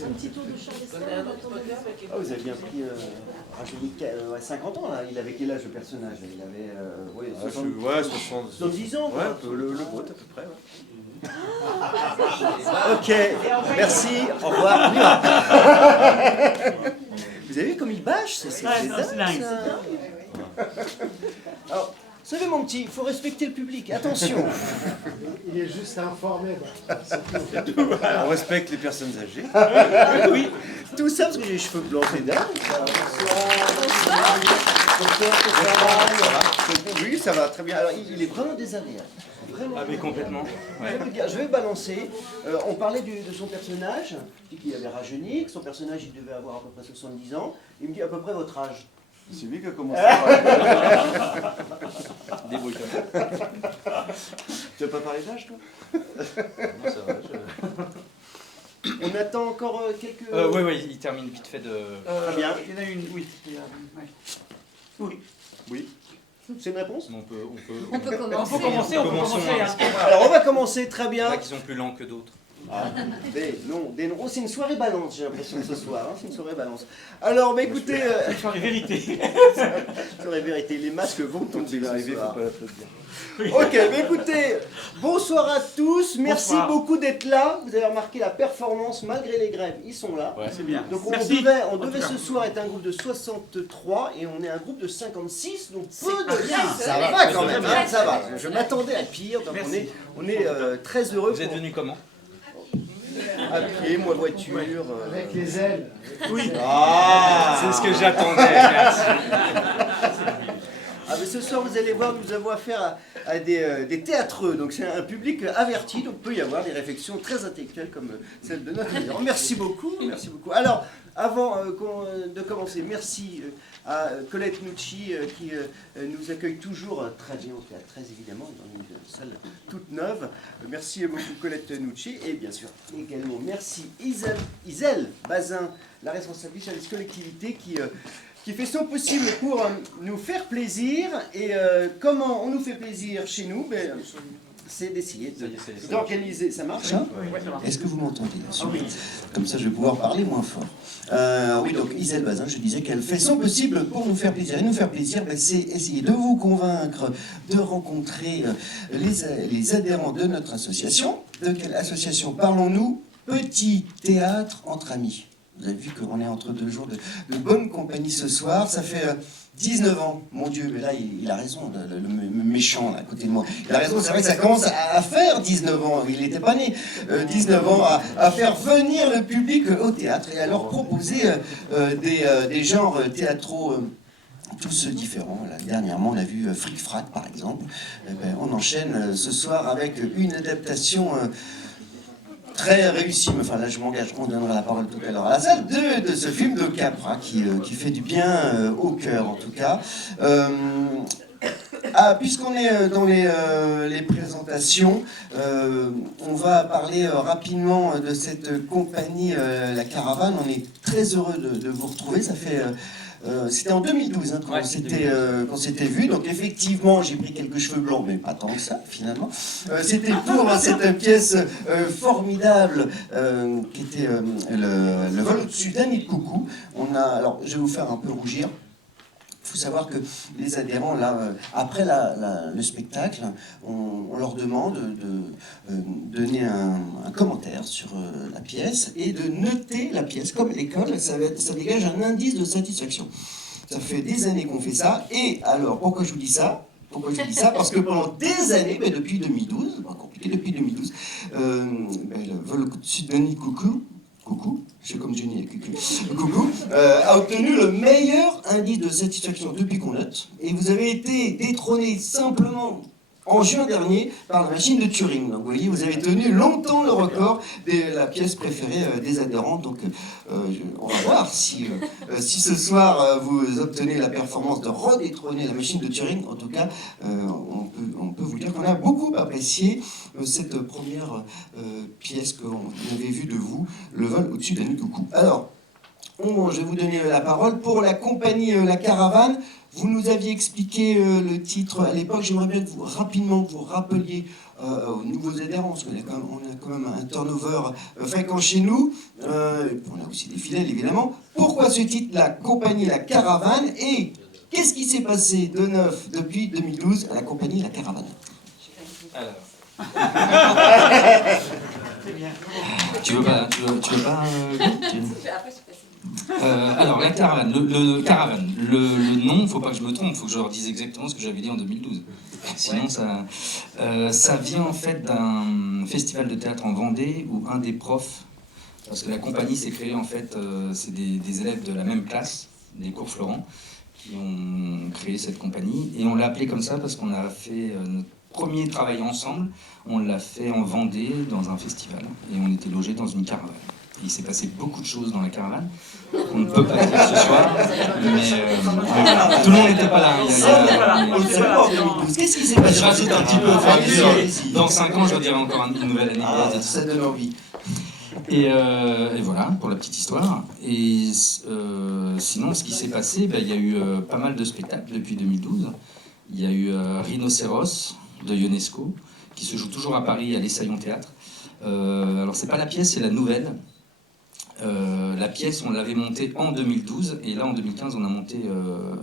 Un petit tour de Charles. Ah, vous avez bien pris Rajuni, 50 ans là. Il avait quel âge le personnage? Il avait 70 ans. Ouais, le vôtre à peu près. Ouais. Ok, merci, au revoir. Vous avez vu comme il bâche? C'est dingue, ça. Alors, vous savez mon petit, il faut respecter le public, attention. Il est juste informé. On respecte les personnes âgées. Oui, tout ça parce que j'ai les cheveux blancs, c'est dingue. Oui, ça va très bien. Alors, il est vraiment désagréable. Vraiment. Ah mais complètement. Ouais. Je vais balancer. On parlait de son personnage. Il dit qu'il avait rajeuni, que son personnage il devait avoir à peu près 70 ans. Il me dit à peu près votre âge. C'est lui qui a commencé à Débrouille-toi. Tu veux pas parler d'âge, toi? Non, ça va. On attend encore quelques... Oui, il termine vite fait de... Très bien. Il y en a une, oui. Oui. Oui. C'est une réponse? On peut commencer. Alors on va commencer, très Il y en bien. a qui sont plus lents que d'autres. Ah, des noms. C'est une soirée balance, j'ai l'impression, ce soir. Hein, c'est une soirée balance. Alors, mais écoutez... Soirée vérité. Soirée vérité, les masques vont tomber ce Arrivé, faut soir. pas l'applaudir. Ok, mais écoutez, bonsoir à tous, merci beaucoup d'être là. Vous avez remarqué la performance malgré les grèves, ils sont là. Ouais. C'est bien. Donc on Merci. devait ce soir être un groupe de 63 et on est un groupe de 56, donc peu de bien. ça va quand même, hein, ça va. Je m'attendais à pire, donc Merci. on est très heureux. Vous êtes venu comment? À pied, moi voiture. Avec les ailes. Oui. Ah, C'est ce que j'attendais, merci. Ah, mais ce soir, vous allez voir, nous avons affaire à des théâtreux. Donc, c'est un public averti. Donc, peut y avoir des réflexions très intellectuelles comme celle de notre leader. Merci beaucoup. Merci beaucoup. Alors, avant de commencer, merci à Colette Nucci qui nous accueille toujours très bien au Théâtre 13, évidemment, dans une salle toute neuve. Merci beaucoup, Colette Nucci. Et bien sûr, également, merci Isel Bazin, la responsable du service collectivité qui fait son possible pour nous faire plaisir. Et comment on nous fait plaisir chez nous? C'est d'essayer d'organiser. Ça marche, hein? Est-ce que vous m'entendez? Comme ça, je vais pouvoir parler moins fort. Oui, donc Isel Bazin, je disais qu'elle fait son possible pour nous faire plaisir. Et nous faire plaisir, c'est essayer de vous convaincre de rencontrer les adhérents de notre association. De quelle association parlons-nous? Petit théâtre entre amis. Vous avez vu qu'on est entre deux jours de bonne compagnie ce soir. Ça fait 19 ans, mon Dieu, mais là il a raison, le méchant là, à côté de moi. Il a raison, c'est vrai que ça commence à faire 19 ans, il n'était pas né. 19 ans à faire venir le public au théâtre et à leur proposer des genres théâtraux tous différents. Là, dernièrement, on a vu Fric Frac par exemple. On enchaîne ce soir avec une adaptation très réussi, mais enfin là je m'engage, on donnera la parole tout à l'heure à la salle, de ce film de Capra qui fait du bien au cœur en tout cas. Puisqu'on est dans les présentations, on va parler rapidement de cette compagnie La Caravane. On est très heureux de vous retrouver, ça fait... c'était en 2012 hein, quand on s'était vu, donc effectivement j'ai pris quelques cheveux blancs, mais pas tant que ça finalement. C'était pour cette pièce formidable qui était le vol au-dessus d'un nid de coucou. Alors je vais vous faire un peu rougir. Il faut savoir que les adhérents, là, après le spectacle, on leur demande de donner un commentaire sur la pièce et de noter la pièce. Comme l'école, ça dégage un indice de satisfaction. Ça fait des années qu'on fait ça. Et alors, pourquoi je vous dis ça? Parce que pendant des années, depuis 2012, pas compliqué, depuis 2012, le vol au-dessus d'un nid de coucou, je suis comme Jenny et Coucou, a obtenu le meilleur indice de satisfaction depuis qu'on note. Et vous avez été détrôné simplement en juin dernier par la machine de Turing. Donc vous voyez, vous avez tenu longtemps le record de la pièce préférée des adhérents. Donc on va voir si ce soir vous obtenez la performance de redétrôner la machine de Turing. En tout cas, on peut vous dire qu'on a beaucoup apprécié cette première pièce qu'on avait vue de vous, le vol au-dessus d'un nid de coucou. Alors, je vais vous donner la parole pour la compagnie La Caravane. Vous nous aviez expliqué le titre à l'époque. J'aimerais bien que vous rapidement vous rappeliez aux nouveaux adhérents, parce qu'on a quand même un turnover fréquent chez nous. On a aussi des fidèles, évidemment. Pourquoi ce titre, la compagnie La Caravane, et qu'est-ce qui s'est passé de neuf depuis 2012 à la compagnie La Caravane? Alors, C'est bien. tu veux pas alors, la caravane, le nom, faut pas que je me trompe, faut que je leur dise exactement ce que j'avais dit en 2012. Sinon, ça vient en fait d'un festival de théâtre en Vendée où un des profs, parce que la compagnie s'est créée en fait, c'est des élèves de la même classe, des cours Florent, qui ont créé cette compagnie, et on l'a appelé comme ça parce qu'on a fait notre premier travail ensemble, on l'a fait en Vendée dans un festival, et on était logés dans une caravane. Il s'est passé beaucoup de choses dans la caravane. On ne peut pas dire ce soir, mais voilà. Tout le monde n'était pas là. Qu'est-ce qui s'est passé? Je rajoute un petit peu. Dans 5 ans, je dirai encore une nouvelle anecdote. Ça donne envie. Et voilà, pour la petite histoire. Et sinon, ce qui s'est passé, il y a eu pas mal de spectacles depuis 2012. Il y a eu Rhinocéros de Ionesco, qui se joue toujours à Paris, à l'Essaillon Théâtre. Alors, c'est pas la pièce, c'est la nouvelle. La pièce, on l'avait montée en 2012, et là en 2015, on a monté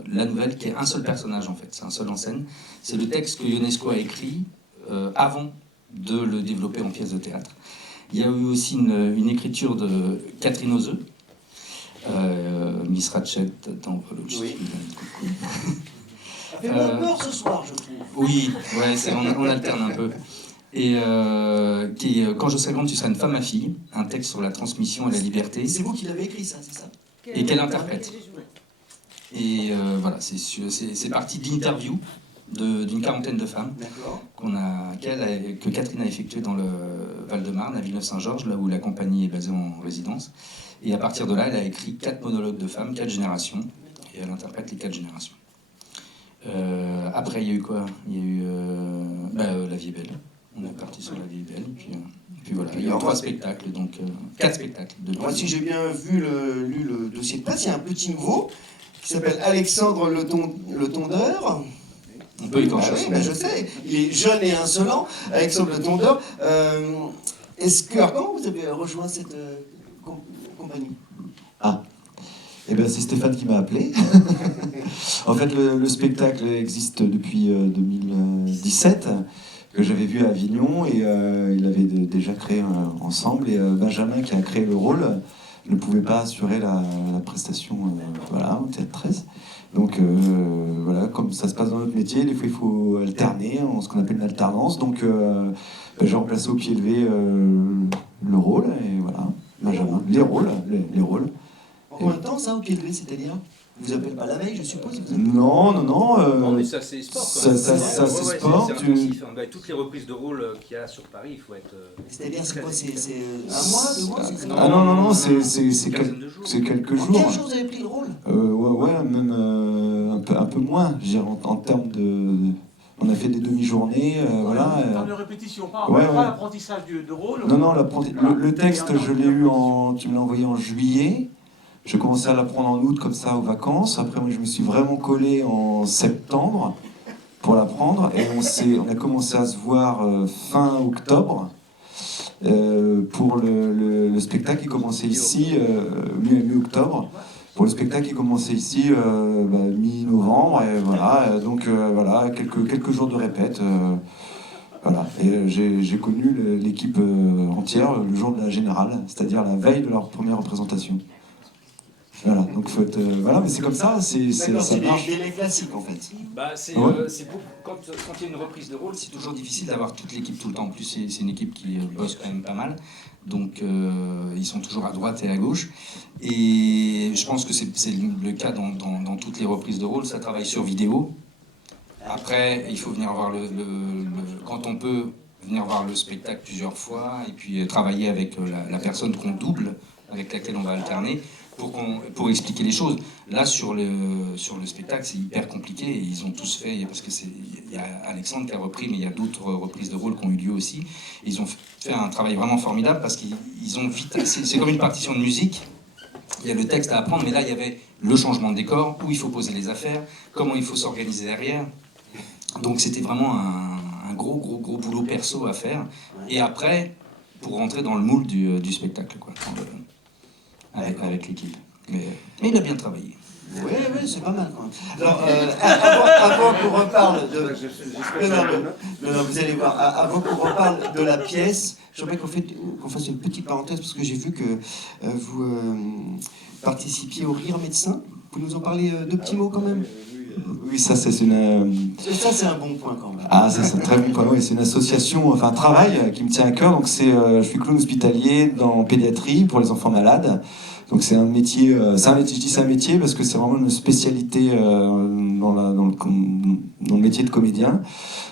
la nouvelle, qui est un seul personnage en fait, c'est un seul en scène. C'est le texte que Ionesco a écrit avant de le développer en pièce de théâtre. Il y a eu aussi une écriture de Catherine Ozeux, Miss Ratchet dans Oui. Ça fait moins peur ce soir, je trouve. Oui, ouais, on alterne un peu. Et qui est Quand je serai grande, tu seras une femme à fille, un texte sur la transmission et la liberté. C'est vous qui l'avez écrit, ça, c'est ça? Et qu'elle interprète. Et voilà, c'est parti d'interviews d'une quarantaine de femmes que Catherine a effectuées dans le Val-de-Marne, à Villeneuve-Saint-Georges, là où la compagnie est basée en résidence. Et à partir de là, elle a écrit 4 monologues de femmes, 4 générations, et elle interprète les 4 générations. Après, il y a eu quoi? Il y a eu La vie est belle. On est parti sur La vie est belle. Et puis voilà, il y a eu 3 spectacles, donc 4 spectacles. Moi, si j'ai bien lu le dossier de presse, il y a un petit nouveau qui s'appelle Alexandre le Tondeur. On peut écorcher. Oui, je sais. Il est jeune et insolent, Alexandre le Tondeur. Comment vous avez rejoint cette compagnie? Eh bien, c'est Stéphane qui m'a appelé. En fait, le spectacle existe depuis 2017, que j'avais vu à Avignon, et il avait déjà créé ensemble. Et Benjamin, qui a créé le rôle, ne pouvait pas assurer la prestation au Théâtre 13. Donc voilà, comme ça se passe dans notre métier, des fois il faut alterner, ce qu'on appelle une alternance. Donc j'ai remplacé au pied levé le rôle, et voilà, Benjamin, les rôles. En combien de temps ça, au pied levé, c'est-à-dire? Vous appelez pas la veille, je suppose? Non. Non, mais ça c'est sport. Ça, c'est sport. C'est intensif. Toutes les reprises de rôle qu'il y a sur Paris, il faut être. C'est-à-dire, c'est quoi? C'est un mois, 2 mois? Non, c'est quelques En jours. 15 jours, vous avez pris le rôle? Ouais, même un peu moins, je dirais, en termes de... On a fait des demi-journées, voilà. En termes de répétition, pas l'apprentissage de rôle. Non, le texte, je l'ai eu tu me l'as envoyé en juillet. Je commençais à l'apprendre en août, comme ça, aux vacances. Après, moi, je me suis vraiment collé en septembre pour l'apprendre. Et on a commencé à se voir fin octobre pour le spectacle qui commençait ici, mi-octobre. Pour le spectacle qui commençait ici, mi-novembre. Et voilà, donc voilà, quelques jours de répète. Voilà. Et j'ai connu l'équipe entière le jour de la générale, c'est-à-dire la veille de leur première représentation. Voilà, donc faut être, voilà, mais c'est comme ça, ça marche. C'est des classiques en fait. Quand il y a une reprise de rôle, c'est toujours difficile d'avoir toute l'équipe tout le temps. En plus, c'est une équipe qui bosse quand même pas mal, donc ils sont toujours à droite et à gauche. Et je pense que c'est le cas dans toutes les reprises de rôle. Ça travaille sur vidéo. Après, il faut venir voir quand on peut venir voir le spectacle plusieurs fois, et puis travailler avec la personne qu'on double, avec laquelle on va alterner, pour expliquer les choses. Là, sur le spectacle, c'est hyper compliqué, et ils ont tous fait, parce que il y a Alexandre qui a repris, mais il y a d'autres reprises de rôle qui ont eu lieu aussi. Ils ont fait un travail vraiment formidable, parce qu'ils ont vite... C'est comme une partition de musique, il y a le texte à apprendre, mais là, il y avait le changement de décor, où il faut poser les affaires, comment il faut s'organiser derrière. Donc c'était vraiment un gros boulot perso à faire. Et après, pour rentrer dans le moule du spectacle, quoi, avec l'équipe. Mais il a bien travaillé. Oui, c'est pas mal quand même. Alors, avant qu'on reparle de... Non, vous allez voir, avant qu'on reparle de la pièce, j'aimerais qu'on fasse une petite parenthèse, parce que j'ai vu que vous participiez au Rire Médecin. Vous pouvez nous en parler deux petits mots quand même? Oui, ça c'est une... Ça, c'est un bon point quand même. Ah, ça, c'est un très bon point. Oui, c'est une association, enfin un travail qui me tient à cœur. Donc je suis clown hospitalier en pédiatrie pour les enfants malades. Donc c'est un métier, je dis c'est un métier parce que c'est vraiment une spécialité dans le métier de comédien.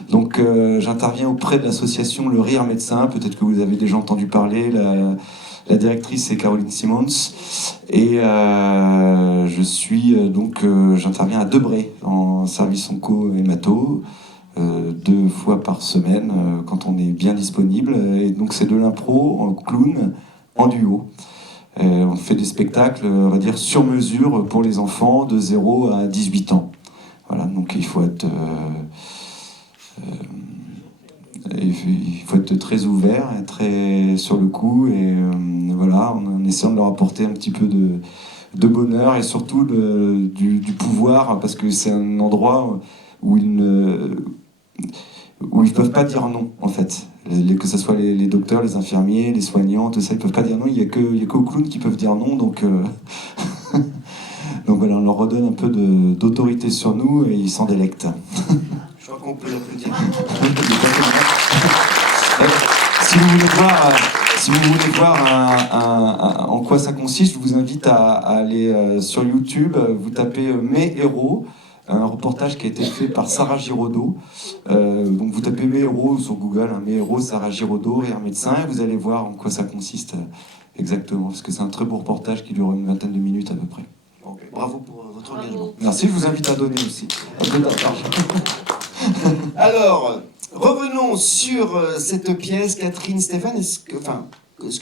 Donc j'interviens auprès de l'association Le Rire Médecin. Peut-être que vous avez déjà entendu parler. La directrice c'est Caroline Simons. Et j'interviens à Debré en service onco-hémato. 2 fois par semaine quand on est bien disponible. Et donc c'est de l'impro en clown en duo. On fait des spectacles, on va dire, sur mesure pour les enfants de 0 à 18 ans. Voilà, donc il faut être très ouvert, et très sur le coup, et voilà, en essayant de leur apporter un petit peu de bonheur et surtout du pouvoir, parce que c'est un endroit où ils peuvent pas dire non, en fait. Que ce soit les docteurs, les infirmiers, les soignants, tout ça, ils peuvent pas dire non. Il y a qu'aux clowns qui peuvent dire non. Donc voilà, on leur redonne un peu d'autorité sur nous et ils s'en délectent. Je crois qu'on peut l'applaudir. Si vous voulez voir en quoi ça consiste, je vous invite à aller sur YouTube, vous tapez Mes héros. Un reportage qui a été fait par Sarah Giraudot. Donc vous tapez Mes héros sur Google, Mes héros, Sarah Giraudot, Rire Médecin, et vous allez voir en quoi ça consiste exactement, parce que c'est un très beau reportage qui dure une vingtaine de minutes à peu près. Bon, bravo pour votre engagement. Merci, je vous invite à donner aussi. Alors, revenons sur cette pièce, Catherine, Stéphane. Est-ce que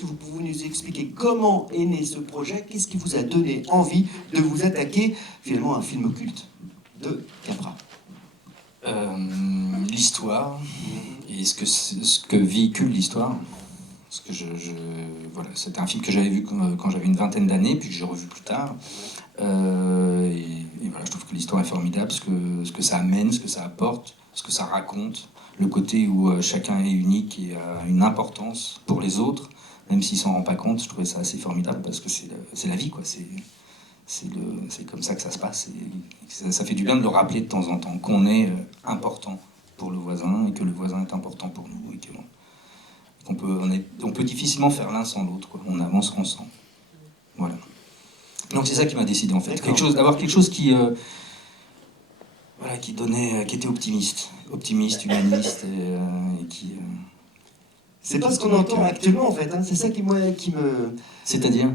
vous pouvez nous expliquer comment est né ce projet? Qu'est-ce qui vous a donné envie de vous attaquer finalement à un film culte de Capra? L'histoire et ce que véhicule l'histoire. Parce que voilà, c'était un film que j'avais vu quand j'avais une vingtaine d'années, puis que j'ai revu plus tard. Et voilà, je trouve que l'histoire est formidable, ce que ça amène, ce que ça apporte, ce que ça raconte, le côté où chacun est unique et a une importance pour les autres, même s'il s'en rend pas compte. Je trouvais ça assez formidable parce que c'est la vie, quoi. C'est comme ça que ça se passe. Et ça fait du bien de le rappeler de temps en temps, qu'on est important pour le voisin et que le voisin est important pour nous. Et on peut difficilement faire l'un sans l'autre, quoi. On avance ensemble. Voilà. Donc c'est ça qui m'a décidé en fait. D'avoir quelque chose qui était optimiste, humaniste et qui. C'est pas ce qu'on entend actuellement en fait. Hein. C'est ça qui me. C'est-à-dire.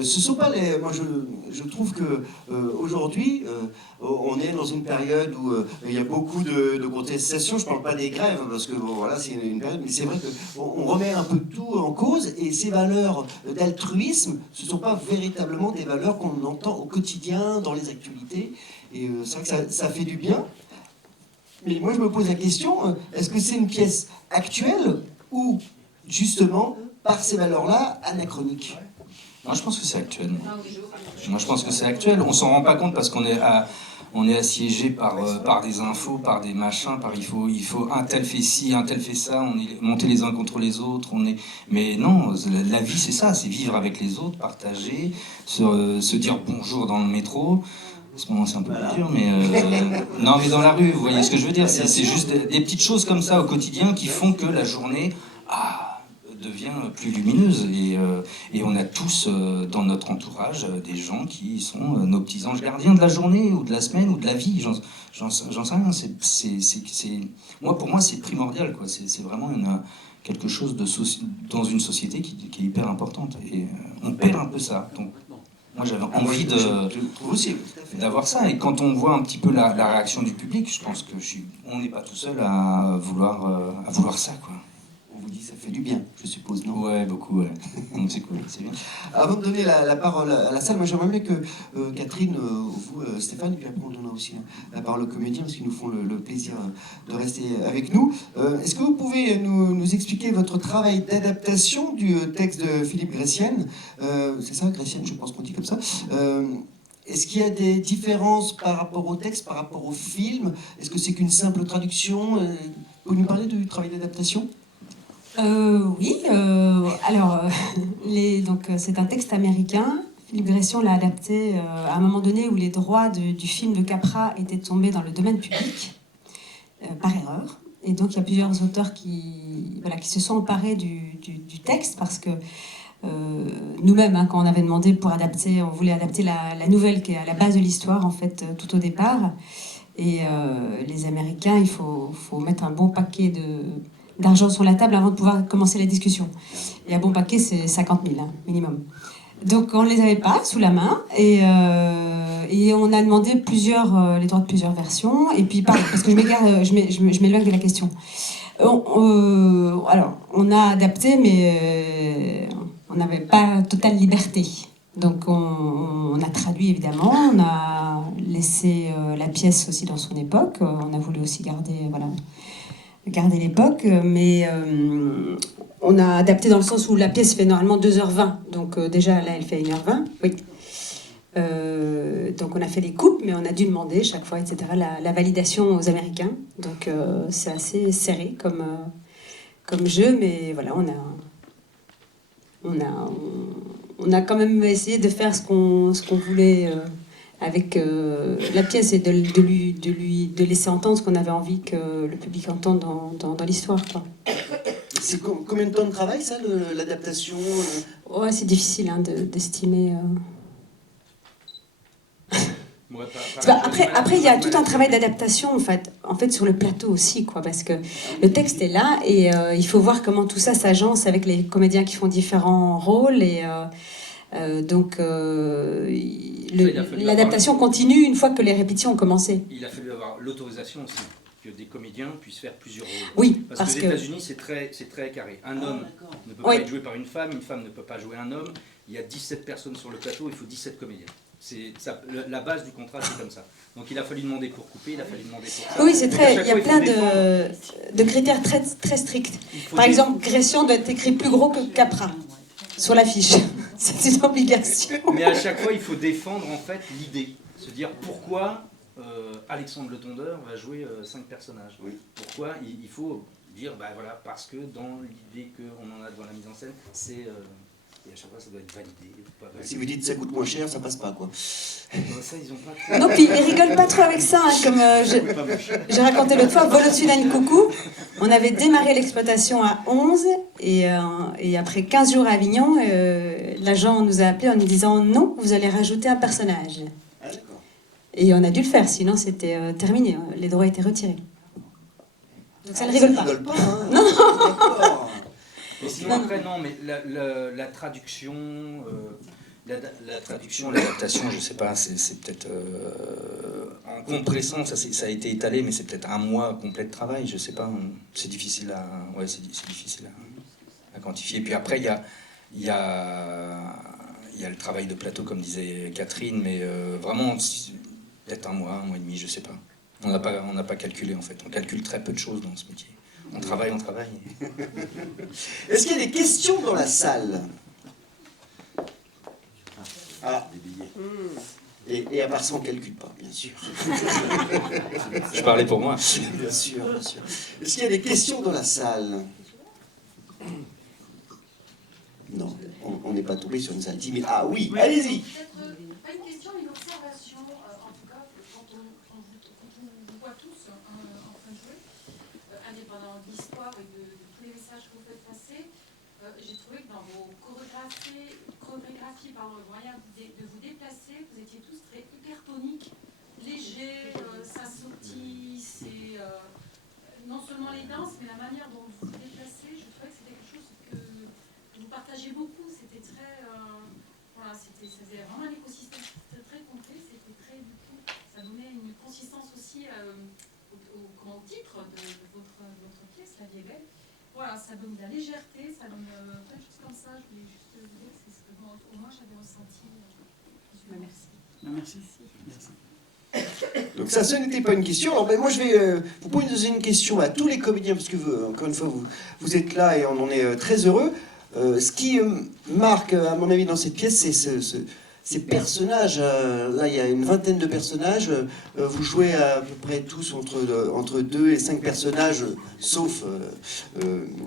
Ce sont pas les. Moi, je trouve que aujourd'hui, on est dans une période où il y a beaucoup de contestations. Je parle pas des grèves parce que bon, voilà, c'est une période, mais c'est vrai qu'on remet un peu tout en cause et ces valeurs d'altruisme, ce sont pas véritablement des valeurs qu'on entend au quotidien dans les actualités. Et c'est vrai que ça fait du bien. Mais moi, je me pose la question est-ce que c'est une pièce actuelle ou justement par ces valeurs-là anachroniques? Moi, je pense que c'est actuel. Moi, je pense que c'est actuel. On s'en rend pas compte parce qu'on est assiégé par des infos, par des machins, il faut un tel fait ci, un tel fait ça, on est montés les uns contre les autres. Mais non, la vie c'est ça, c'est vivre avec les autres, partager, se dire bonjour dans le métro. En ce moment c'est un peu plus dur, mais non, mais dans la rue, vous voyez ce que je veux dire. C'est juste des petites choses comme ça au quotidien qui font que la journée devient plus lumineuse et on a tous dans notre entourage des gens qui sont nos petits anges gardiens de la journée ou de la semaine ou de la vie, j'en sais rien. Pour moi c'est primordial, quoi. C'est vraiment quelque chose dans une société qui est hyper importante et on perd un peu ça. Donc moi j'avais envie d'avoir ça, et quand on voit un petit peu la réaction du public, je pense que on n'est pas tout seul à vouloir ça, quoi. On vous dit ça fait fait du bien, je suppose, non? Ouais, beaucoup, ouais. Donc c'est cool, c'est bien. Avant de donner la parole à la salle, moi j'aimerais bien que Catherine, vous, Stéphane, et puis après on donnera aussi la parole aux comédiens parce qu'ils nous font le plaisir de rester avec nous. Est-ce que vous pouvez nous expliquer votre travail d'adaptation du texte de Philippe Gressienne? C'est ça, Gressienne, je pense qu'on dit comme ça. Est-ce qu'il y a des différences par rapport au texte, par rapport au film? Est-ce que c'est qu'une simple traduction? Vous nous parler du travail d'adaptation? Oui, alors, c'est un texte américain. Philippe Gression l'a adapté à un moment donné où les droits du film de Capra étaient tombés dans le domaine public, par erreur. Et donc, il y a plusieurs auteurs qui se sont emparés du texte parce que nous-mêmes, hein, quand on avait demandé pour adapter, on voulait adapter la nouvelle qui est à la base de l'histoire, en fait, tout au départ. Et les Américains, il faut mettre un bon paquet d'argent sur la table avant de pouvoir commencer la discussion. Et un bon paquet, c'est 50 000 hein, minimum. Donc on ne les avait pas sous la main et on a demandé les droits de plusieurs versions. Et puis, parce que je m'éloigne de la question. Alors, on a adapté, mais on n'avait pas totale liberté. Donc on a traduit évidemment, on a laissé la pièce aussi dans son époque, on a voulu aussi garder l'époque, mais on a adapté dans le sens où la pièce fait normalement 2h20, donc déjà là elle fait 1h20, oui. Donc on a fait des coupes, mais on a dû demander chaque fois, etc., la validation aux Américains, donc c'est assez serré comme jeu, mais voilà, on a quand même essayé de faire ce qu'on voulait avec la pièce et de laisser entendre ce qu'on avait envie que le public entende dans l'histoire, quoi. C'est combien de temps de travail, ça, l'adaptation? Ouais, c'est difficile hein, d'estimer. Après, il y a tout un travail d'adaptation en fait sur le plateau aussi, quoi, parce que le texte est là et il faut voir comment tout ça s'agence avec les comédiens qui font différents rôles et l'adaptation continue une fois que les répétitions ont commencé. Il a fallu avoir l'autorisation aussi que des comédiens puissent faire plusieurs rôles. Oui, parce que aux États-Unis, c'est très carré. Un homme ne peut pas être joué par une femme ne peut pas jouer un homme. Il y a 17 personnes sur le plateau, il faut 17 comédiens. La base du contrat, c'est comme ça. Donc il a fallu demander pour couper, il a fallu demander pour ça. Oui, il y a plein de critères très, très stricts. Par exemple, Gression doit être écrit plus gros que Capra sur l'affiche. C'est une obligation. Mais à chaque fois, il faut défendre en fait l'idée. Se dire pourquoi Alexandre Le Tondeur va jouer 5 personnages. Oui. Pourquoi il faut dire, voilà, parce que dans l'idée qu'on en a dans la mise en scène, c'est... et à chaque fois, ça doit être validé. Si vous dites ça coûte moins cher, ça passe pas, quoi. Ça, ils ont pas trop... Non, puis ils rigolent pas trop avec ça. Hein, comme j'ai raconté l'autre fois, Vol au-dessus d'un coucou. On avait démarré l'exploitation à 11 et après 15 jours à Avignon, l'agent nous a appelé en nous disant non, vous allez rajouter un personnage. Ah, d'accord. Et on a dû le faire, sinon c'était terminé. Les droits étaient retirés. Donc ça ne rigole pas. Hein. Non. Mais sinon, après, non, mais la traduction, l'adaptation, je sais pas, c'est peut-être en compressant, ça a été étalé, mais c'est peut-être un mois complet de travail, je sais pas, c'est difficile c'est difficile à quantifier. Puis après, il y a le travail de plateau, comme disait Catherine, mais vraiment, peut-être un mois et demi, je sais pas. On n'a pas calculé, en fait. On calcule très peu de choses dans ce métier. On travaille. Est-ce qu'il y a des questions dans la salle? Ah, des billets. Et à part ça, on ne calcule pas, bien sûr. Je parlais pour moi. Bien sûr, bien sûr. Est-ce qu'il y a des questions dans la salle? Non, on n'est pas tombé sur une salle timide. Ah oui, allez-y. Pas une question, mais une observation. En tout cas, quand on vous voit tous en train de jouer, indépendamment de l'histoire et de tous les messages que vous faites passer, j'ai trouvé que dans vos chorégraphies par le moyen de vous déplacer, vous étiez tous très hypertoniques, légers, ça sautille, c'est non seulement les danses, mais la manière dont vous vous déplacez, je trouvais que c'était quelque chose que vous partagez beaucoup, c'était très... voilà, ça faisait vraiment un écosystème très complet, c'était très, du coup, ça donnait une consistance aussi au titre de votre pièce, La vie est belle. Voilà, ça donne de la légèreté, ça donne plein de choses comme ça. Je voulais juste vous dire que c'est ce que moi, au moins j'avais ressenti. Merci. Merci. Merci. Donc ça, ce n'était pas une question. Alors moi, je vais vous poser une question à tous les comédiens, parce que encore une fois, vous êtes là et on en est très heureux. Ce qui marque, à mon avis, dans cette pièce, c'est ces personnages. Là, il y a une vingtaine de personnages. Vous jouez à peu près tous entre 2 et 5 personnages, sauf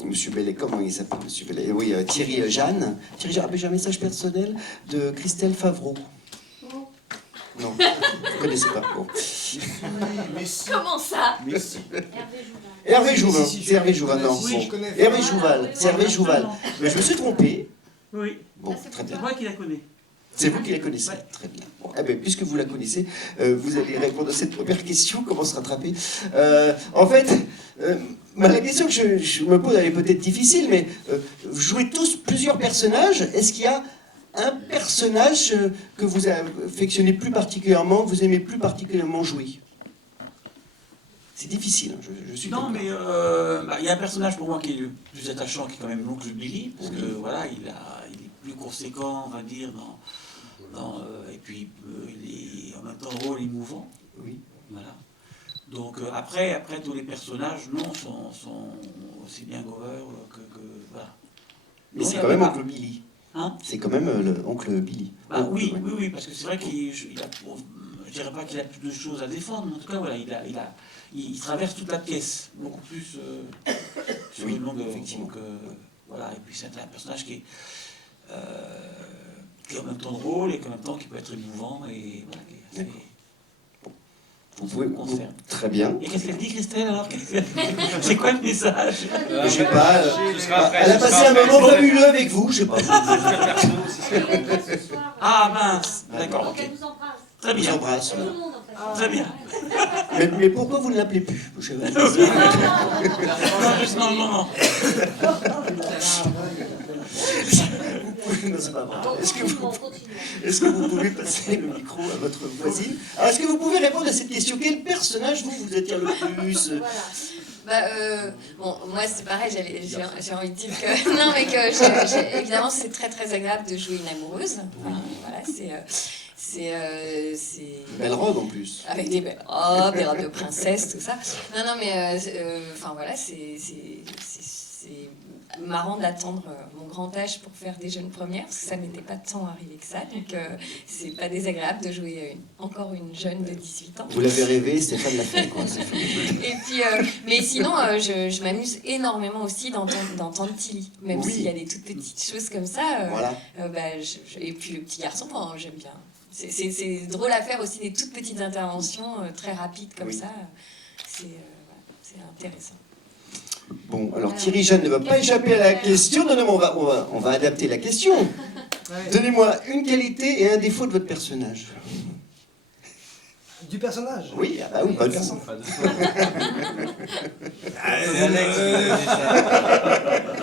Monsieur Bellet. Comment il s'appelle, Monsieur Bellet? Oui, Thierry Jeanne. Thierry Jeanne, j'ai un message personnel de Christelle Favreau. Non, vous ne connaissez pas. Bon. Comment ça? Hervé Jouvin. C'est Hervé Jouvin, non. Oui, Bon. Hervé Jouval. C'est Hervé Jouval. Mais je me suis trompé. Oui. Bon, très bien. C'est moi qui la connais. C'est vous qui la connaissez. Ouais. Très bien. Bon, eh bien, puisque vous la connaissez, vous allez répondre à cette première question. Comment se rattraper? En fait, la question que je me pose, elle est peut-être difficile, mais vous jouez tous plusieurs personnages. Est-ce qu'il y a un personnage que vous affectionnez plus particulièrement, que vous aimez plus particulièrement jouer? C'est difficile, hein, je suis Non, d'accord. mais il y a un personnage pour moi qui est le plus attachant, qui est quand même l'oncle Billy, parce que voilà, il est plus conséquent, on va dire, et puis il est en même temps drôle et émouvant. Oui. Voilà. Donc après tous les personnages, non, sont aussi bien Gover que voilà. Mais Donc, c'est quand même Oncle Billy. Hein? C'est quand même l'oncle Billy. Bah, oui, parce que c'est vrai qu'il a, je dirais pas qu'il a plus de choses à défendre, mais en tout cas, voilà, il traverse toute la pièce, beaucoup plus sur Oui, une longue, effectivement. donc, voilà, et puis c'est un personnage qui est en même temps drôle et en même temps qui peut être émouvant et voilà, qui est assez... Vous pouvez, concerne. très bien. Et qu'est-ce qu'elle dit, Christelle, alors? C'est quoi le message? Je sais pas. Elle a passé un moment fabuleux avec vous, je sais pas. Ah mince, d'accord, ok. Très Je vous bien, embrasse. très bien. Mais pourquoi vous ne l'appelez plus? Je sais pas. Non. Non, c'est pas vrai. Est-ce que vous pouvez passer le micro à votre voisine? Alors, est-ce que vous pouvez répondre à cette question? Quel personnage vous attire le plus? Bon, moi c'est pareil, j'ai envie de dire que... Non, mais que évidemment c'est très très agréable de jouer une amoureuse. Enfin, voilà, c'est Belle robe en plus. avec des belles robes, des robes de princesse, tout ça. Non, mais enfin voilà, c'est marrant d'attendre mon grand âge pour faire des jeunes premières, parce que ça m'était pas tant arrivé que ça, donc c'est pas désagréable de jouer encore une jeune de 18 ans. Vous l'avez rêvé, Stéphane l'a fait, quoi. C'est fou. Et puis, mais sinon, je m'amuse énormément aussi dans Tante Tilly, même Oui. s'il y a des toutes petites choses comme ça. Voilà. Et puis le petit garçon, bon, j'aime bien. C'est drôle à faire aussi des toutes petites interventions très rapides comme Oui. ça. C'est intéressant. Bon, alors Thierry Jeanne ne va pas échapper à la question. Non, on va adapter la question. Donnez-moi une qualité et un défaut de votre personnage. Du personnage? Oui, ah bah oui, pas de vous.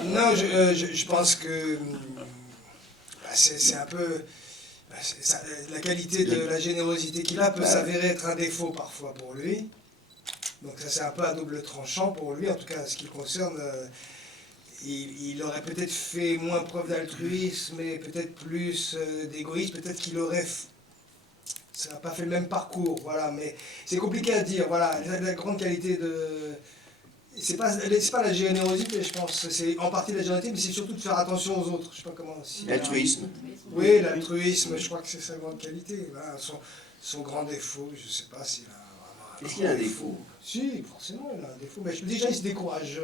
Non, je pense que c'est un peu... la qualité de la générosité qu'il a peut s'avérer être un défaut parfois pour lui. Donc ça c'est un peu à double tranchant pour lui, en tout cas en ce qui le concerne. Il aurait peut-être fait moins preuve d'altruisme et peut-être plus d'égoïsme, peut-être qu'il aurait... Ça n'a pas fait le même parcours, voilà, mais c'est compliqué à dire, voilà, la grande qualité de... C'est pas la générosité, je pense, c'est en partie la générosité, mais c'est surtout de faire attention aux autres, je sais pas comment... L'altruisme. Oui, l'altruisme, je crois que c'est sa grande qualité, voilà, son grand défaut, je sais pas s'il a vraiment... Est-ce qu'il y a un défaut? Si, forcément, il a un défaut, mais déjà il se décourage.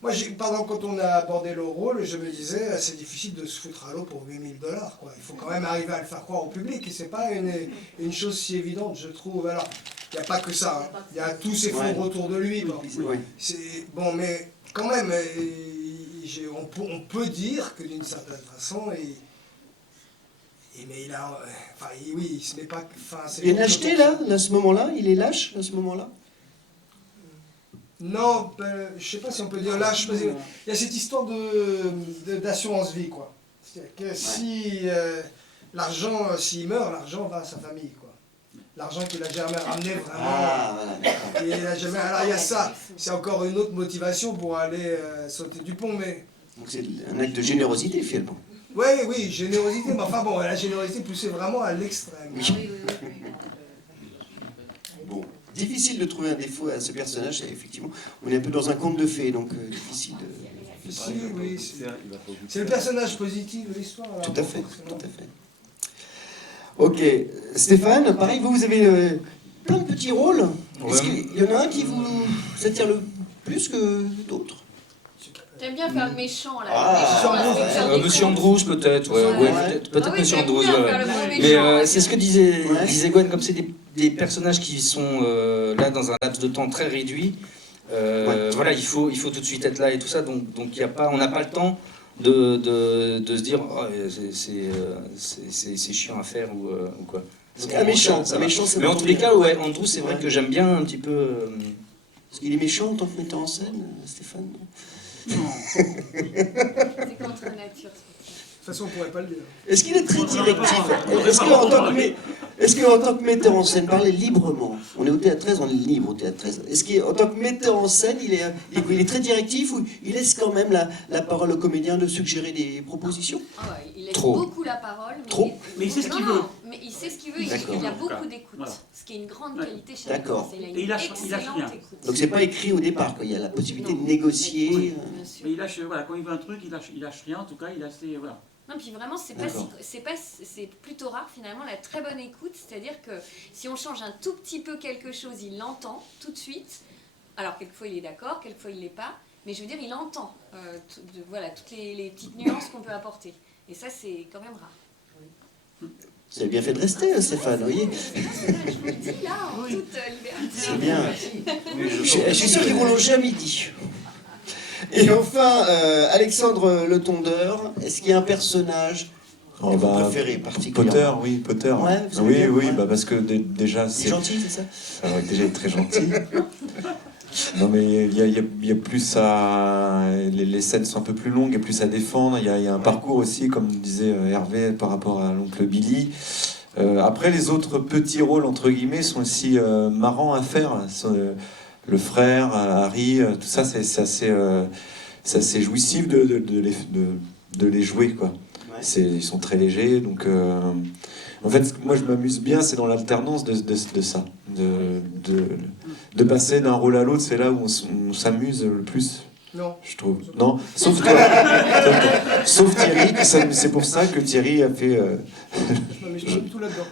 Moi, par exemple, quand on a abordé le rôle, je me disais, c'est difficile de se foutre à l'eau pour 8 000 $, quoi. Il faut quand même arriver à le faire croire au public, et c'est pas une chose si évidente, je trouve. Alors, il n'y a pas que ça, hein. Il y a tous ces fonds autour de lui. Bon, mais quand même, on peut dire que d'une certaine façon, mais il a... Enfin, oui, il se met pas... Il est lâcheté, là, à ce moment-là? Il est lâche, à ce moment-là? Non, je sais pas si on peut dire lâche, parce qu'il y a cette histoire d'assurance vie, quoi. C'est-à-dire que si l'argent, s'il meurt, l'argent va à sa famille, quoi. l'argent qu'il a jamais ramené vraiment. Ah, voilà, d'accord. Et il a jamais. Alors il y a ça, c'est encore une autre motivation pour aller sauter du pont, mais. Donc c'est un acte de générosité finalement. Oui, oui, générosité, mais enfin bon, la générosité poussée vraiment à l'extrême. Bon, difficile de trouver un défaut à ce personnage, effectivement. On est un peu dans un conte de fées, donc difficile de... Si, oui, c'est le personnage positif de l'histoire. Tout à fait, tout à fait. Ok, Stéphane, pareil, vous avez plein de petits rôles. Est-ce qu'il y en a un qui vous attire le plus que d'autres? T'aimes bien faire le méchant là. Ah, Monsieur Andrews peut-être, peut-être Monsieur Andrews. Mais c'est ce que disait Gwen, comme c'est des personnages qui sont là dans un laps de temps très réduit. Voilà, il faut tout de suite être là et tout ça, donc y a pas, on n'a pas le temps de se dire oh, c'est chiant à faire ou quoi. C'est un méchant, Mais en tous les cas, ouais, Andrews, c'est vrai que j'aime bien un petit peu. Est-ce qu'il est méchant en tant que metteur en scène, Stéphane? C'est contre nature. De toute façon, on pourrait pas le dire. Est-ce qu'il est très directif? Est-ce qu'en tant que metteur en scène, parler librement, on est au Théâtre 13, on est libre au Théâtre 13, est-ce qu'en tant que metteur en scène, il est très directif ou il laisse quand même la parole au comédien de suggérer des propositions? Il laisse beaucoup la parole. Mais il sait ce qu'il veut. Mais il sait ce qu'il veut, il a beaucoup d'écoute. Voilà. Ce qui est une grande qualité chez lui. Et il lâche rien. Donc c'est pas écrit au départ, quoi. Il y a la possibilité de négocier. Oui. Mais il lâche, voilà, quand il veut un truc, il lâche rien, en tout cas, il est assez... Voilà. Non, puis vraiment, c'est plutôt rare finalement la très bonne écoute, c'est-à-dire que si on change un tout petit peu quelque chose, il l'entend tout de suite. Alors quelquefois il est d'accord, quelquefois il l'est pas, mais je veux dire il entend voilà, toutes les petites nuances qu'on peut apporter. Et ça c'est quand même rare. Vous avez bien fait de rester, Stéphane, vous voyez. Je vous le dis là, en toute liberté. C'est bien. Je suis sûr qu'ils vous l'ont jamais dit. Et enfin, Alexandre Le Tondeur, est-ce qu'il y a un personnage que vous préférez particulièrement? Potter. Ouais, oui, parce que déjà c'est gentil, c'est ça? Déjà, il est très gentil. Non, mais il y a plus à... Les scènes sont un peu plus longues, il y a plus à défendre. Il y a un parcours aussi, comme disait Hervé, par rapport à l'oncle Billy. Après, les autres petits rôles, entre guillemets, sont aussi marrants à faire. Le frère, Harry, tout ça, c'est assez jouissif de les jouer, quoi. Ils sont très légers, donc... En fait, moi, je m'amuse bien, c'est dans l'alternance de ça. De passer d'un rôle à l'autre, c'est là où on s'amuse le plus. Non. Je trouve. Non, sauf Thierry, c'est pour ça que Thierry a fait... Je m'amuse pas du tout là-dedans.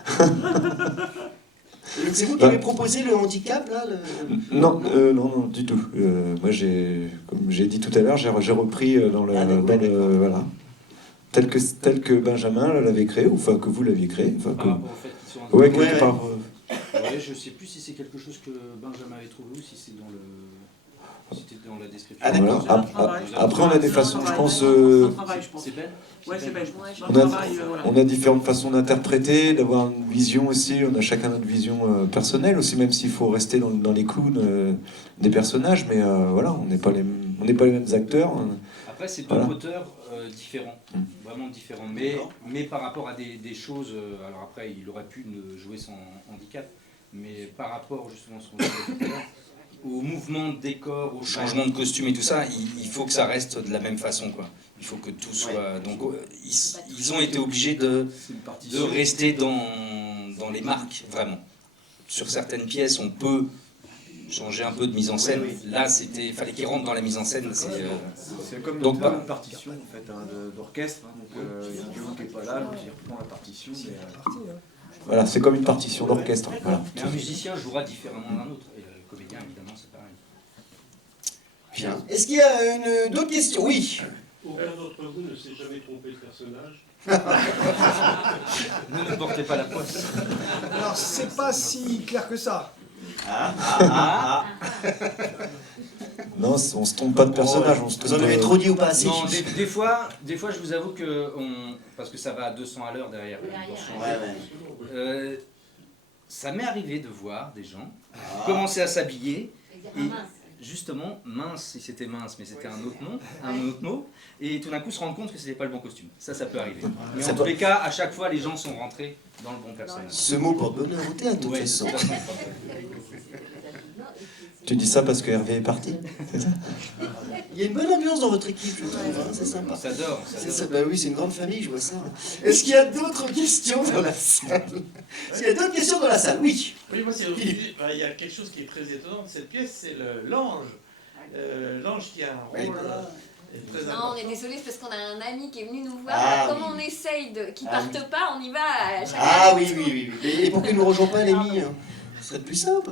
C'est vous qui avez proposé le handicap, là Non, du tout. Moi, comme j'ai dit tout à l'heure, j'ai repris dans le voilà, tel que Benjamin l'avait créé, ou enfin que vous l'aviez créé. Enfin, Ouais, quelque part. Ouais, je sais plus si c'est quelque chose que Benjamin avait trouvé ou si c'est dans le... C'était dans la description. Ah d'accord. Voilà. Après, on a des façons, je pense... C'est Ben? Ouais, c'est Ben. On a différentes façons d'interpréter, d'avoir une vision aussi. On a chacun notre vision personnelle aussi, même s'il faut rester dans les clowns des personnages. Mais voilà, on n'est pas les mêmes acteurs. Après, c'est deux auteurs différents, vraiment différents. Mais par rapport à des choses... alors après, il aurait pu ne jouer sans handicap. Mais par rapport justement à ce qu'on disait tout à l'heure, au mouvement de décor, au changement de costume et tout ça, il faut que ça reste de la même façon, quoi. Il faut que tout soit... Donc ils ont été obligés de rester dans les marques, vraiment. Sur certaines pièces, on peut changer un peu de mise en scène. Là, fallait qu'ils rentrent dans la mise en scène. C'est comme donc, une partition en fait, d'orchestre. Donc il y a un duo qui n'est pas là, donc il reprend la partition. Voilà, c'est comme une partition d'orchestre. Voilà. Mais un musicien jouera différemment d'un autre. Et le comédien, évidemment, c'est pareil. Bien. Est-ce qu'il y a d'autres questions? Oui. Aucun d'entre vous ne s'est jamais trompé de personnage. Ne portez pas la poisse. Alors, c'est pas si clair que ça. Non, on se trompe pas de personnage. Vous en avez trop dit ou pas assez? Non, des fois, je vous avoue que parce que ça va à 200 à l'heure derrière. Ça m'est arrivé de voir des gens commencer à s'habiller justement mince si c'était mince, mais c'était un autre nom, un autre mot, et tout d'un coup se rendre compte que c'était pas le bon costume. Ça peut arriver. Mais Ça en peut- tous les cas, à chaque fois, les gens sont rentrés dans le bon personnage. Ce mot porte bonheur au théâtre, de toute Ouais, façon. tout à fait. Tu dis ça parce que Hervé est parti, c'est ça? Il y a une bonne ambiance dans votre équipe, je trouve, hein, c'est sympa. On s'adore. C'est ça, bah oui, c'est une grande famille, je vois ça. Est-ce qu'il y a d'autres questions dans la salle? Est-ce qu'il y a d'autres questions dans la salle? Oui. Oui, moi, il y a quelque chose qui est très étonnant de cette pièce, c'est l'ange. L'ange qui a un rôle très Non, important. on est désolé, c'est parce qu'on a un ami qui est venu nous voir. Ah, Alors, comme oui. on essaye qu'ils Ah, partent pas, on y va à chaque Ah année. oui, oui, oui. Et pourquoi il ne nous rejoint pas, Lémi? Ce serait plus simple.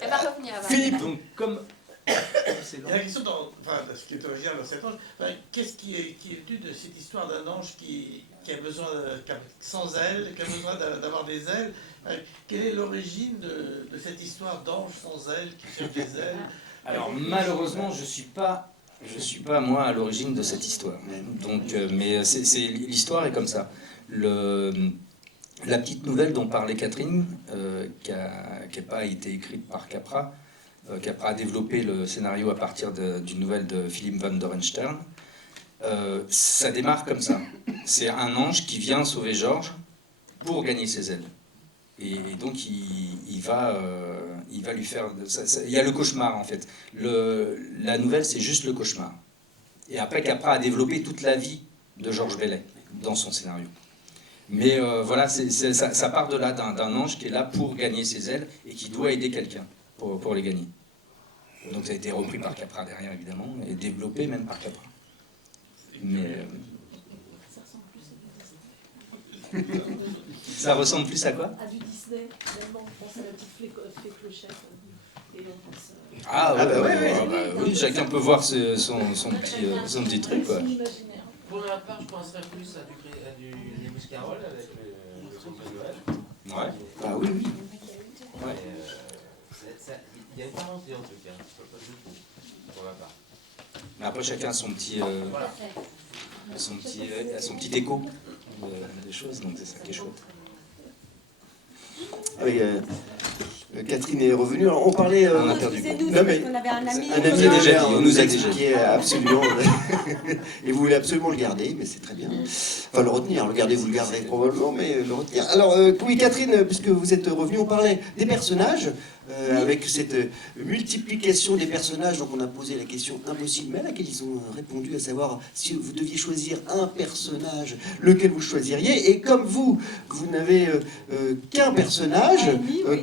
Elle va revenir. elle va Philippe. revenir. Donc, comme Il y a la question, ce qui est original dans cet ange, qu'est-ce qui est dû de cette histoire d'un ange qui a besoin, sans ailes, qui a besoin d'avoir des ailes? Quelle est l'origine de cette histoire d'ange sans ailes, qui cherche des ailes? Alors malheureusement, je suis pas moi à l'origine de cette histoire. Donc, mais l'histoire est comme ça. La petite nouvelle dont parlait Catherine, qui n'a pas été écrite par Capra, Capra a développé le scénario à partir d'une nouvelle de Philippe van Dorenstern. Ça démarre comme ça. C'est un ange qui vient sauver Georges pour gagner ses ailes. Et donc il va lui faire... Il y a le cauchemar en fait. La nouvelle c'est juste le cauchemar. Et après Capra a développé toute la vie de Georges Bellet dans son scénario. Mais voilà, ça part de là, d'un ange qui est là pour gagner ses ailes et qui doit aider quelqu'un pour les gagner. Donc ça a été repris par Capra derrière évidemment, et développé même par Capra. Mais... Ça ressemble plus à quoi? À du Disney, finalement, on pense à la petite fée clochette. Et on pense Ah ouais, bah ouais. oui, chacun peut voir son petit truc quoi. Pour ma part, je penserais plus à du Lewis Carroll avec le conte de Noël. Ouais. Ah oui, oui. Ouais. Il y a une parenté en tout cas, pas du tout, pour ma part. Mais après chacun a son petit écho des choses, donc c'est ça qui est chouette. Ah oui, Catherine est revenue. Alors, on parlait. On a perdu. Non, mais On avait un ami. un ami déjà dit, on nous a expliqué absolument. Et vous voulez absolument le garder, mais c'est très bien. Enfin, le retenir. Le garder, vous le garderez probablement, mais le retenir. Alors, oui, Catherine, puisque vous êtes revenue, on parlait des personnages. Avec cette multiplication des personnages, donc on a posé la question impossible, mais à laquelle ils ont répondu, à savoir si vous deviez choisir un personnage, lequel vous choisiriez. Et comme vous n'avez qu'un personnage,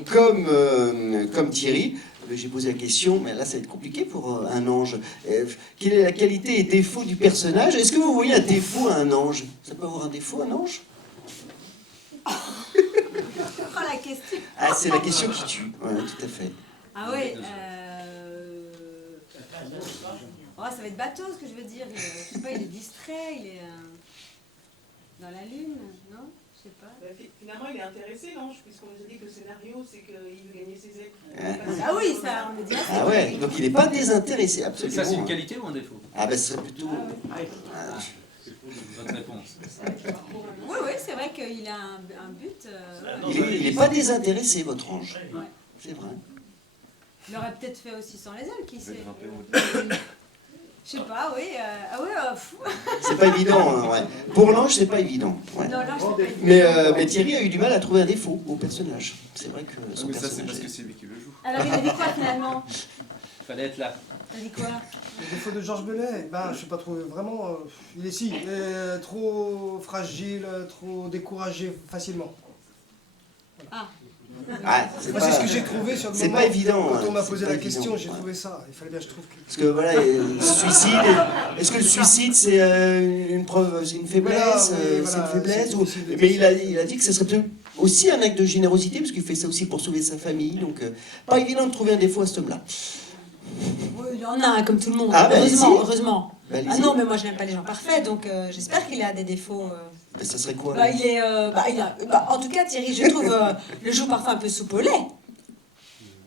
comme Thierry, j'ai posé la question, mais là ça va être compliqué pour un ange. Quelle est la qualité et défaut du personnage? Est-ce que vous voyez un défaut à un ange? Ça peut avoir un défaut, un ange? Oh, la question. Ah, c'est la question qui tue. Ouais, tout à fait. Ah oui. Oh, ça va être bateau ce que je veux dire. Je sais pas, il est distrait, il est dans la lune, non? Je sais pas. Finalement, il est intéressé, l'ange, puisqu'on nous a dit que le scénario, c'est qu'il veut gagner ses ailes. Ah oui, ça, on est dit. Ah ouais, donc il n'est pas désintéressé, absolument. Ça c'est une qualité ou un défaut? Ah ben ce serait plutôt... Votre réponse. Oui, oui, c'est vrai qu'il a un but. Il n'est pas désintéressé, votre ange. Ouais. C'est vrai. Il aurait peut-être fait aussi sans les ailes, qui sait. Je sais pas, oui. Fou. C'est pas évident, hein, ouais. Pour l'ange, c'est pas évident. Ouais. Non, l'ange, c'est pas évident. Mais Thierry a eu du mal à trouver un défaut au personnage. C'est vrai que son Mais ça, c'est personnage parce que est- c'est lui qui le joue. Alors, il a dit quoi finalement? Fallait être là. T'as dit quoi? Le défaut de Georges Bellet, je sais pas trop, vraiment, il est trop fragile, trop découragé facilement. Ah. Ah, c'est Moi, pas- c'est ce que j'ai trouvé sur le c'est moment. pas évident, Quand on hein, m'a c'est posé pas la question, évident, j'ai ouais. trouvé ça. Il fallait bien que je trouve que... Parce que voilà, le suicide, est-ce que le suicide c'est une preuve, c'est une faiblesse, Voilà, oui, c'est voilà, une faiblesse c'est ou... possible de Mais dire il a dit que ce serait peut-être aussi un acte de générosité, parce qu'il fait ça aussi pour sauver sa famille, donc pas évident de trouver un défaut à cet homme-là. Oui, il en a un comme tout le monde. Ah, bah, heureusement, allez-y. heureusement. Bah, allez-y. Ah non, mais moi je n'aime pas les gens parfaits, donc j'espère qu'il a des défauts. Mais ça serait quoi Bah, il est, en tout cas, Thierry, je trouve, le joue parfois un peu soupe au lait.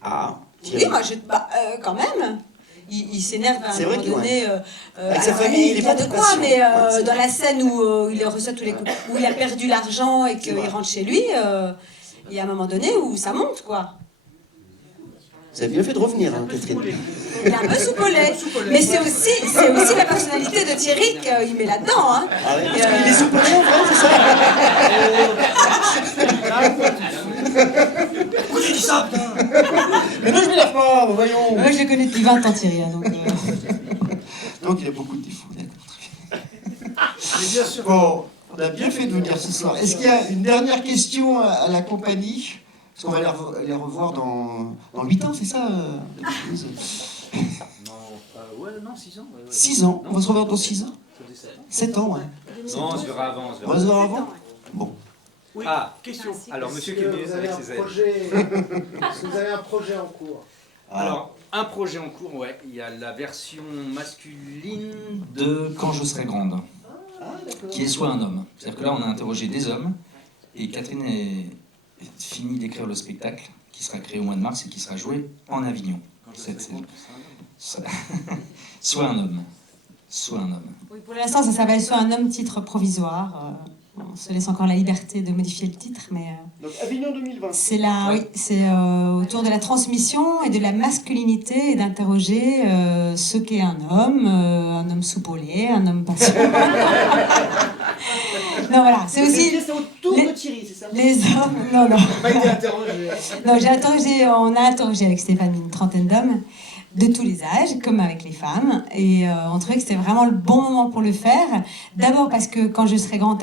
Ah, Oui, moi, quand même. Il s'énerve à un C'est vrai moment que, donné. avec sa alors, famille, il est y a pas de très quoi, patient. mais Ouais, c'est dans vrai. la scène où il reçoit tous les coups, où il a perdu l'argent et qu'il vrai. rentre chez lui, il y a un moment donné où ça monte, quoi. Vous avez bien fait de revenir, hein, Catherine. Il est un peu soupolé. Mais c'est aussi la personnalité de Thierry qu'il met là-dedans. Hein. Ah ouais, parce qu'il est soupolé en vrai, c'est ça? Pourquoi tu dis ça, putain? Mais non, je m'énerve pas, voyons. Moi, je le connais depuis 20 ans, Thierry. Hein, donc il a beaucoup de défauts, d'accord. Mais bien sûr. Bon, on a bien fait de venir ce soir. Est-ce qu'il y a une dernière question à la compagnie? Parce qu'on va les revoir dans 8 ans, c'est ça Ouais, non, 6 ans. 6 ans? On va se revoir dans 6 ans? Ça faisait 7 ans, ouais. Non, on se verra avant. On va se voir avant? Bon. Oui, question. Alors, monsieur Est-ce que Kémier, vous avec avez ses un ailes. projet Est-ce que vous avez un projet en cours? Alors, un projet en cours, ouais. Il y a la version masculine De Quand je serai grande, qui est soit un homme. C'est-à-dire que là, on a interrogé des hommes, et Catherine est fini d'écrire le spectacle, qui sera créé au mois de mars et qui sera joué en Avignon. Cette saison. Soit un homme. Soit un homme. Oui, pour l'instant, ça s'appelle soit un homme titre provisoire. On se laisse encore la liberté de modifier le titre, mais Donc Avignon 2020. c'est autour de la transmission et de la masculinité et d'interroger ce qu'est un homme soupolé, un homme passionné. Non, voilà, c'est aussi C'est autour de Thierry, c'est ça? les hommes. Non, non. Pas été interrogé. Non, on a interrogé avec Stéphane une trentaine d'hommes de tous les âges, comme avec les femmes, et on trouvait que c'était vraiment le bon moment pour le faire. D'abord parce que Quand je serai grande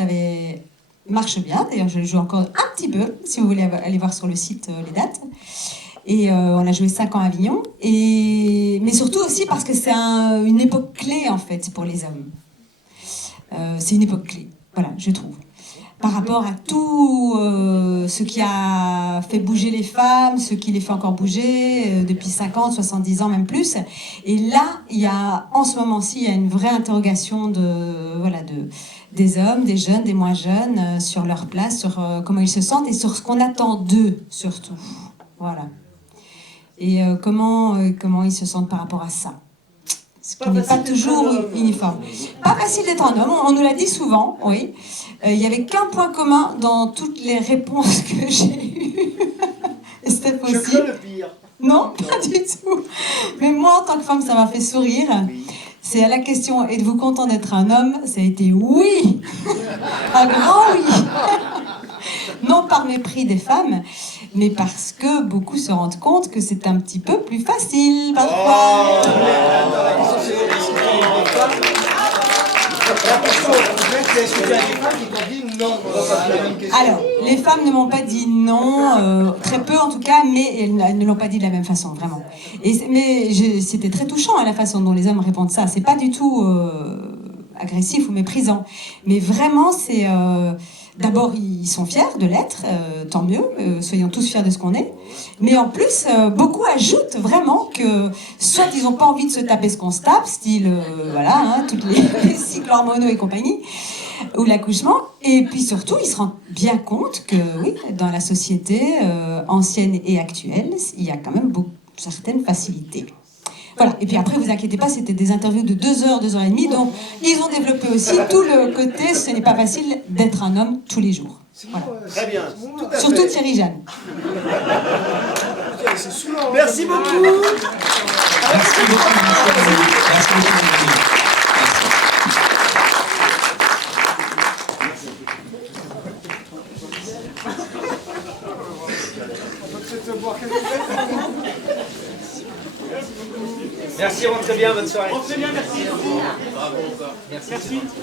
marche bien, d'ailleurs je le joue encore un petit peu, si vous voulez aller voir sur le site les dates. Et on a joué 5 ans à Avignon, mais surtout aussi parce que c'est une époque clé en fait pour les hommes. C'est une époque clé, voilà, je trouve. Par rapport à tout ce qui a fait bouger les femmes, ce qui les fait encore bouger depuis 50, 70 ans, même plus. Et là, il y a, en ce moment-ci, il y a une vraie interrogation des hommes, des jeunes, des moins jeunes, sur leur place, sur comment ils se sentent et sur ce qu'on attend d'eux, surtout. Voilà. Et comment ils se sentent par rapport à ça. Ce qui n'est pas toujours uniforme. Pas facile d'être un homme, on nous l'a dit souvent, oui. Il n'y avait qu'un point commun dans toutes les réponses que j'ai eues. Et Steph aussi. Je crains le pire. Non, pas du tout. Mais moi, en tant que femme, ça m'a fait sourire. C'est à la question « Êtes-vous content d'être un homme ?» Ça a été « Oui !» Un grand oui. Non par mépris des femmes, mais parce que beaucoup se rendent compte que c'est un petit peu plus facile parfois. Est-ce que tu as des femmes qui t'ont dit non? Alors, les femmes ne m'ont pas dit non, très peu en tout cas, mais elles ne l'ont pas dit de la même façon, vraiment. C'était très touchant la façon dont les hommes répondent ça. C'est pas du tout agressif ou méprisant, mais vraiment c'est... D'abord, ils sont fiers de l'être, tant mieux, soyons tous fiers de ce qu'on est. Mais en plus, beaucoup ajoutent vraiment que soit ils n'ont pas envie de se taper ce qu'on se tape, style, voilà, hein, tous les cycles hormonaux et compagnie, ou l'accouchement. Et puis surtout, ils se rendent bien compte que, oui, dans la société ancienne et actuelle, il y a quand même certaines facilités. Voilà, et puis après, vous inquiétez pas, c'était des interviews de 2 heures, 2 heures et demie, donc ils ont développé aussi tout le côté, ce n'est pas facile d'être un homme tous les jours. Voilà. Très bien. Surtout Thierry Jeanne. Merci beaucoup. Merci beaucoup. Merci beaucoup. Merci, rentrez bien, bonne soirée. Rentrez bien, merci. Bravo encore. Merci.